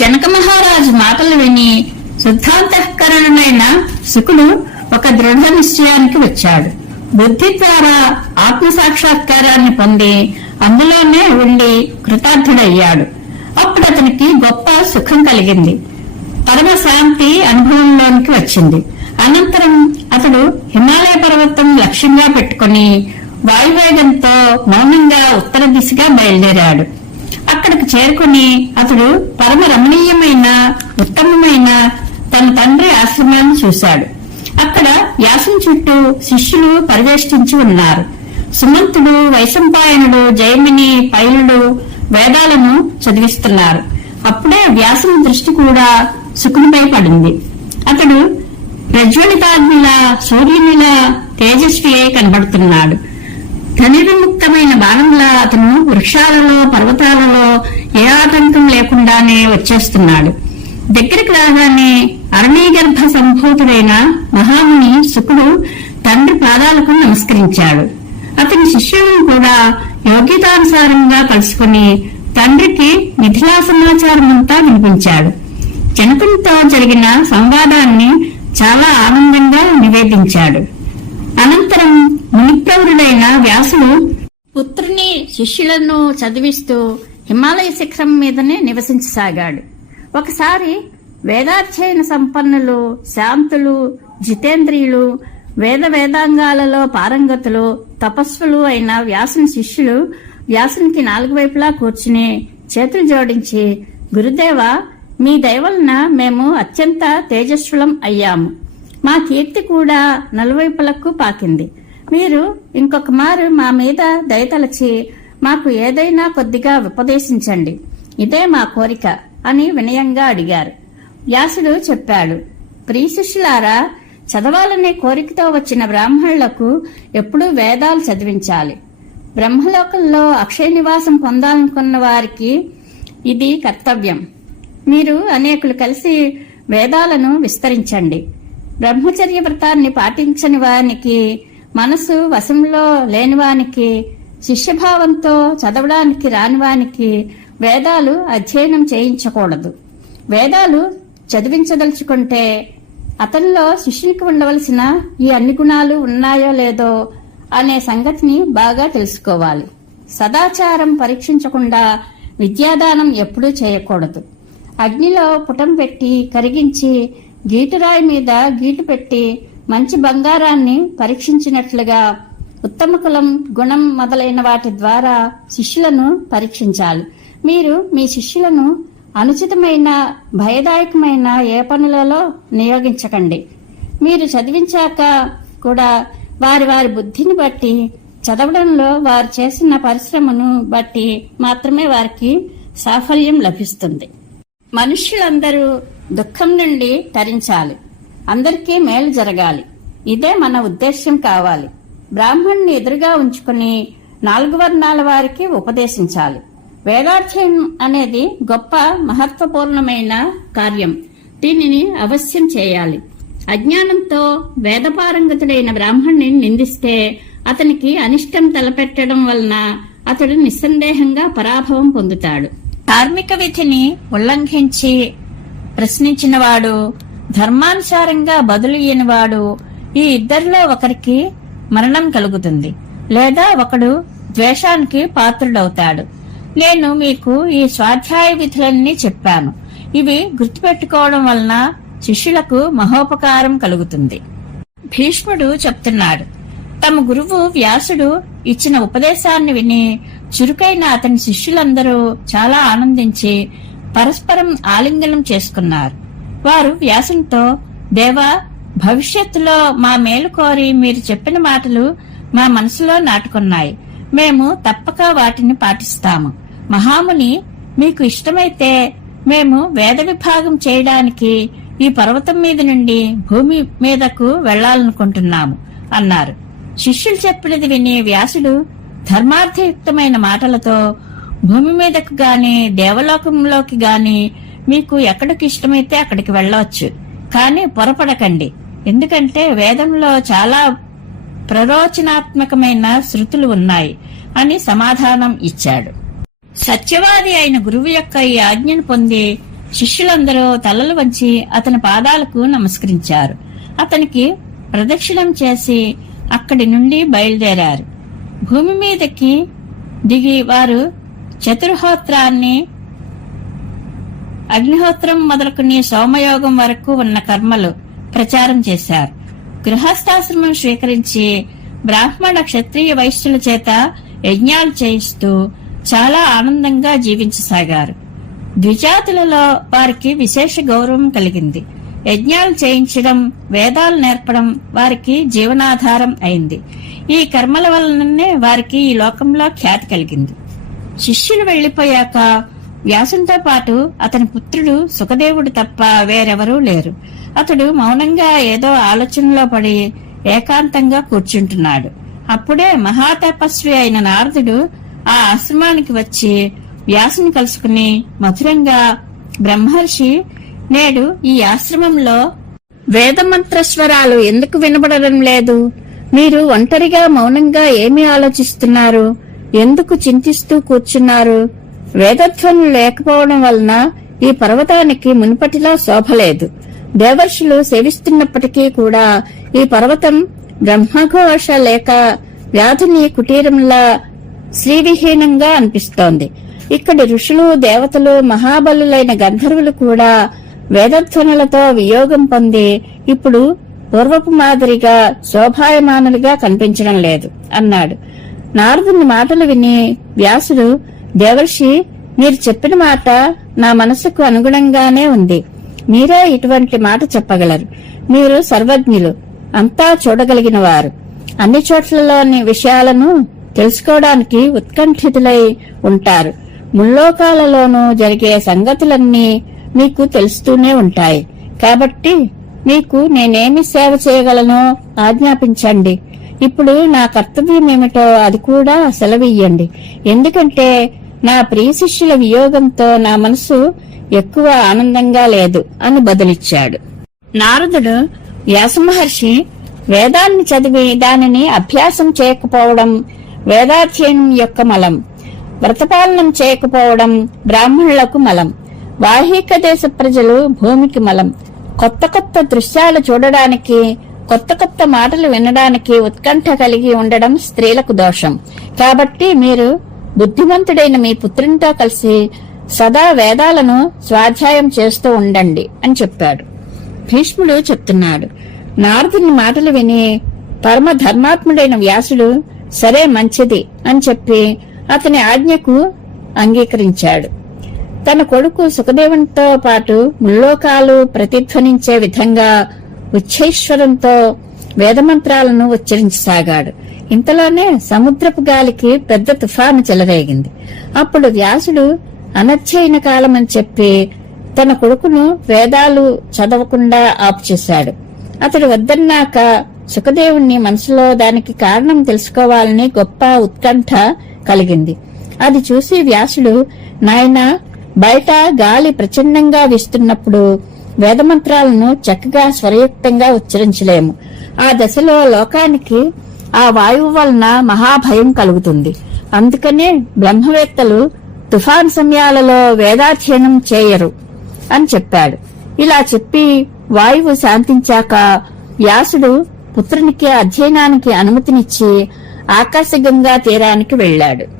జనక మహారాజు మాటలు విని శుద్ధాంతఃకరణమైన శుకుడు ఒక దృఢ నిశ్చయానికి వచ్చాడు. బుద్ధి ద్వారా ఆత్మ సాక్షాత్కారాన్ని పొంది అందులోనే ఉండి కృతార్థుడయ్యాడు. అప్పుడు అతనికి గొప్ప సుఖం కలిగింది. పరమ శాంతి అనుభవంలోనికి వచ్చింది. అనంతరం అతడు హిమాలయ పర్వతం లక్ష్యంగా పెట్టుకుని వాయువేగంతో మౌనంగా ఉత్తర దిశగా బయలుదేరాడు. అక్కడికి చేరుకుని అతడు పరమ రమణీయమైన ఉత్తమమైన తన తండ్రి ఆశ్రమాన్ని చూశాడు. అక్కడ వ్యాసం చుట్టూ శిష్యులు పరివేష్టించి ఉన్నారు. సుమంతుడు వైశంపాయనుడు జయమిని పైలుడు వేదాలను చదివిస్తున్నారు. అప్పుడే వ్యాసం దృష్టి కూడా సుకునిపై పడింది. అతడు ప్రజ్వలితాగ్నిలా సూర్యునిలా తేజస్వి కనబడుతున్నాడు. ధనిర్ముక్తమైన బాణంలా అతను వృక్షాలలో పర్వతాలలో ఏ ఆటంకం లేకుండానే వచ్చేస్తున్నాడు. దగ్గరికి రాగానే అరణీగర్భ సంభూతుడైన మహాముని శుకుడు తండ్రి పాదాలకు నమస్కరించాడు. అతని శిష్యులను కూడా యోగ్యతానుసారంగా కలుసుకుని తండ్రికి మిథిలా సమాచారమంతా వినిపించాడు. జనకునితో జరిగిన సంవాదాన్ని చాలా ఆనందంగా నివేదించాడు. అనంతరం మునిప్రవరుడైన వ్యాసుడు పుత్రుని శిష్యులను చదివిస్తూ హిమాలయ శిఖరం మీదనే నివసించసాగాడు. ఒకసారి వేదాధ్యయన సంపన్నులు శాంతులు జితేంద్రియులు వేద వేదాంగాలలో పారంగతులు తపస్సులు అయిన వ్యాసుని శిష్యులు వ్యాసునికి నాలుగు వైపులా కూర్చుని చేతులు జోడించి గురుదేవ మీ దయవలన మేము అత్యంత తేజస్వులం అయ్యాము. మా కీర్తి కూడా నలువైపులకు పాకింది. మీరు ఇంకొక మారు మా మీద దయతలచి మాకు ఏదైనా కొద్దిగా ఉపదేశించండి. ఇదే మా కోరిక అని వినయంగా అడిగారు. వ్యాసుడు చెప్పాడు ప్రియ శిష్యులారా చదవాలనే కోరికతో వచ్చిన బ్రాహ్మణులకు ఎప్పుడూ వేదాలు చదివించాలి. బ్రహ్మలోకంలో అక్షయ నివాసం పొందాలనుకున్న వారికి ఇది కర్తవ్యం. మీరు అనేకులు కలిసి వేదాలను విస్తరించండి. బ్రహ్మచర్య వ్రతాన్ని పాటించని వారికి మనసు వశంలో లేనివానికి శిష్యభావంతో చదవడానికి రానివానికి వేదాలు అధ్యయనం చేయించకూడదు. వేదాలు చదివించదలుచుకుంటే అతనిలో శిష్యునికి ఉండవలసిన ఈ అన్ని గుణాలు ఉన్నాయో లేదో అనే సంగతిని బాగా తెలుసుకోవాలి. సదాచారం పరీక్షించకుండా విద్యాదానం ఎప్పుడూ చేయకూడదు. అగ్నిలో పుటం పెట్టి కరిగించి గీటురాయి మీద గీటు పెట్టి మంచి బంగారాన్ని పరీక్షించినట్లుగా ఉత్తమ కులం గుణం మొదలైన వాటి ద్వారా శిష్యులను పరీక్షించాలి. మీరు మీ శిష్యులను అనుచితమైన భయదాయకమైన ఏ పనులలో నియోగించకండి. మీరు చదివించాక కూడా వారి వారి బుద్ధిని బట్టి చదవడంలో వారు చేసిన పరిశ్రమను బట్టి మాత్రమే వారికి సాఫల్యం లభిస్తుంది. మనుష్యులందరూ దుఃఖం నుండి తరించాలి. అందరికీ మేలు జరగాలి. ఇదే మన ఉద్దేశ్యం కావాలి. బ్రాహ్మణ్ణి ఎదురుగా ఉంచుకుని నాలుగు వర్ణాల వారికి ఉపదేశించాలి. వేదాధ్యయనం అనేది గొప్ప మహత్వపూర్ణమైన కార్యం. దీనిని అవశ్యం చేయాలి. అజ్ఞానంతో వేదపారంగతుడైన బ్రాహ్మణ్ణి నిందిస్తే అతనికి అనిష్టం తలపెట్టడం వలన అతడు నిస్సందేహంగా పరాభవం పొందుతాడు. కార్మిక విధిని ఉల్లంఘించి ప్రశ్నించినవాడు ధర్మానుసారంగా బదులు ఈ ఇద్దరిలో ఒకరికి మరణం కలుగుతుంది. లేదా ఒకడు ద్వేషానికి పాత్రుడవుతాడు. నేను మీకు ఈ స్వాధ్యాయ విధులన్నీ చెప్పాను. ఇవి గుర్తుపెట్టుకోవడం వలన శిష్యులకు మహోపకారం కలుగుతుంది. భీష్ముడు చెప్తున్నాడు. తమ గురువు వ్యాసుడు ఇచ్చిన ఉపదేశాన్ని విని చురుకైన అతని శిష్యులందరూ చాలా ఆనందించి పరస్పరం ఆలింగనం చేసుకున్నారు. వారు వ్యాసునితో దేవా భవిష్యత్తులో మా మేలు కోరి మీరు చెప్పిన మాటలు మా మనసులో నాటుకున్నాయి. మేము తప్పక వాటిని పాటిస్తాము. మహాముని మీకు ఇష్టమైతే మేము వేద విభాగం చేయడానికి ఈ పర్వతం మీద నుండి భూమి మీదకు వెళ్ళాలనుకుంటున్నాము అన్నారు. శిష్యులు చెప్పినది విని వ్యాసుడు ధర్మార్థయుక్తమైన మాటలతో భూమి మీదకు గాని దేవలోకంలోకి గాని మీకు ఎక్కడికి ఇష్టమైతే అక్కడికి వెళ్ళవచ్చు. కానీ పొరపడకండి. ఎందుకంటే వేదంలో చాలా ప్రరోచనాత్మకమైన శృతులు ఉన్నాయి అని సమాధానం ఇచ్చాడు. సత్యవాది అయిన గురువు యొక్క ఈ ఆజ్ఞను పొంది శిష్యులందరూ తలలు వంచి అతని పాదాలకు నమస్కరించారు. అతనికి ప్రదక్షిణం చేసి అక్కడి నుండి బయలుదేరారు. భూమి మీదకి దిగి వారు చతుర్హోత్రాన్ని అగ్నిహోత్రం మొదలుకుని సోమయోగం వరకు ఉన్న కర్మలు ప్రచారం చేశారు. గృహస్థాశ్రమం స్వీకరించి బ్రాహ్మణ క్షత్రియ వైశ్యుల చేత యజ్ఞాలు చేయిస్తూ చాలా ఆనందంగా జీవించసాగారు. ద్విజాతులలో వారికి విశేష గౌరవం కలిగింది. యజ్ఞాలు చేయించడం వేదాలు నేర్పడం వారికి జీవనాధారం అయింది. ఈ కర్మల వలననే వారికి ఈ లోకంలో ఖ్యాతి కలిగింది. శిష్యులు వెళ్ళిపోయాక వ్యాసంతో పాటు అతని పుత్రుడు సుఖదేవుడు తప్ప వేరెవరూ లేరు. అతడు మౌనంగా ఏదో ఆలోచనలో పడి ఏకాంతంగా కూర్చుంటున్నాడు. అప్పుడే మహాతపస్వి అయిన నారదుడు ఆ ఆశ్రమానికి వచ్చి వ్యాసుని కలుసుకుని మధురంగా బ్రహ్మర్షి నేడు ఈ ఆశ్రమంలో వేదమంత్రస్వరాలు ఎందుకు వినబడడం లేదు? మీరు ఒంటరిగా మౌనంగా ఏమి ఆలోచిస్తున్నారు? ఎందుకు చింతిస్తూ కూర్చున్నారు? వేదధ్వనులు లేకపోవడం వలన ఈ పర్వతానికి మునుపటిలా శోభలేదు దేవర్షులు సేవిస్తున్నప్పటికీ కూడా ఈ పర్వతం బ్రహ్మఘోష లేక వ్యాధుని కుటీరంలా శ్రీవిహీనంగా అనిపిస్తోంది. ఇక్కడి ఋషులు దేవతలు మహాబలులైన గంధర్వులు కూడా వేదధ్వనులతో వియోగం పొంది ఇప్పుడు పూర్వపు మాదిరిగా శోభాయమానులుగా కనిపించడం లేదు అన్నాడు. నారదుని మాటలు విని వ్యాసుడు దేవర్షి మీరు చెప్పిన మాట నా మనసుకు అనుగుణంగానే ఉంది. మీరే ఇటువంటి మాట చెప్పగలరు. మీరు సర్వజ్ఞులు అంతా చూడగలిగిన వారు. అన్ని చోట్లలోని విషయాలను తెలుసుకోవడానికి ఉత్కంఠితులై ఉంటారు. ముల్లోకాలలోనూ జరిగే సంగతులన్నీ మీకు తెలుస్తూనే ఉంటాయి. కాబట్టి మీకు నేనేమి సేవ చేయగలనో ఆజ్ఞాపించండి. ఇప్పుడు నా కర్తవ్యం ఏమిటో అది కూడా సెలవియ్యండి. ఎందుకంటే నా ప్రియ శిష్యుల వియోగంతో నా మనసు ఎక్కువ ఆనందంగా లేదు అని బదులిచ్చాడు. నారదుడు వ్యాసమహర్షి వేదాన్ని చదివి దానిని అభ్యాసం చేయకపోవడం వేదాధ్యయనం యొక్క మలం. వ్రతపాలనం చేయకపోవడం బ్రాహ్మణులకు మలం. వాహిక దేశ ప్రజలు భూమికి మలం. కొత్త కొత్త దృశ్యాలు చూడడానికి కొత్త కొత్త మాటలు వినడానికి ఉత్కంఠ కలిగి ఉండడం స్త్రీలకు దోషం. కాబట్టి మీరు బుద్ధిమంతుడైన మీ పుత్రునితో కలిసి సదా వేదాలను స్వాధ్యాయం చేస్తూ ఉండండి అని చెప్పాడు. భీష్ముడు చెప్తున్నాడు. నారదుని మాటలు విని పరమ ధర్మాత్ముడైన వ్యాసుడు సరే మంచిది అని చెప్పి అతని ఆజ్ఞకు అంగీకరించాడు. తన కొడుకు సుఖదేవునితో పాటు ముల్లోకాలు ప్రతిధ్వనించే విధంగా ఉచ్చైశ్వరంతో వేదమంత్రాలను ఉచ్చరించసాగాడు. ఇంతలోనే సముద్రపు గాలికి పెద్ద తుఫాను చెలరేగింది. అప్పుడు వ్యాసుడు అనధ్యయన కాలమని చెప్పి తన కొడుకును వేదాలు చదవకుండా ఆపుచేశాడు. అతడు వద్దన్నాక సుఖదేవుణ్ణి మనసులో దానికి కారణం తెలుసుకోవాలని గొప్ప ఉత్కంఠ కలిగింది. అది చూసి వ్యాసుడు నాయనా బయట గాలి ప్రచండంగా వీస్తున్నప్పుడు వేదమంత్రాలను చక్కగా స్వరయుక్తంగా ఉచ్చరించలేము. ఆ దశలో లోకానికి ఆ వాయువు వలన మహాభయం కలుగుతుంది. అందుకనే బ్రహ్మవేత్తలు తుఫాన్ సమయాలలో వేదాధ్యయనం చేయరు అని చెప్పాడు. ఇలా చెప్పి వాయువు శాంతించాక వ్యాసుడు పుత్రునికి అధ్యయనానికి అనుమతినిచ్చి ఆకాశగంగా తీరానికి వెళ్ళాడు.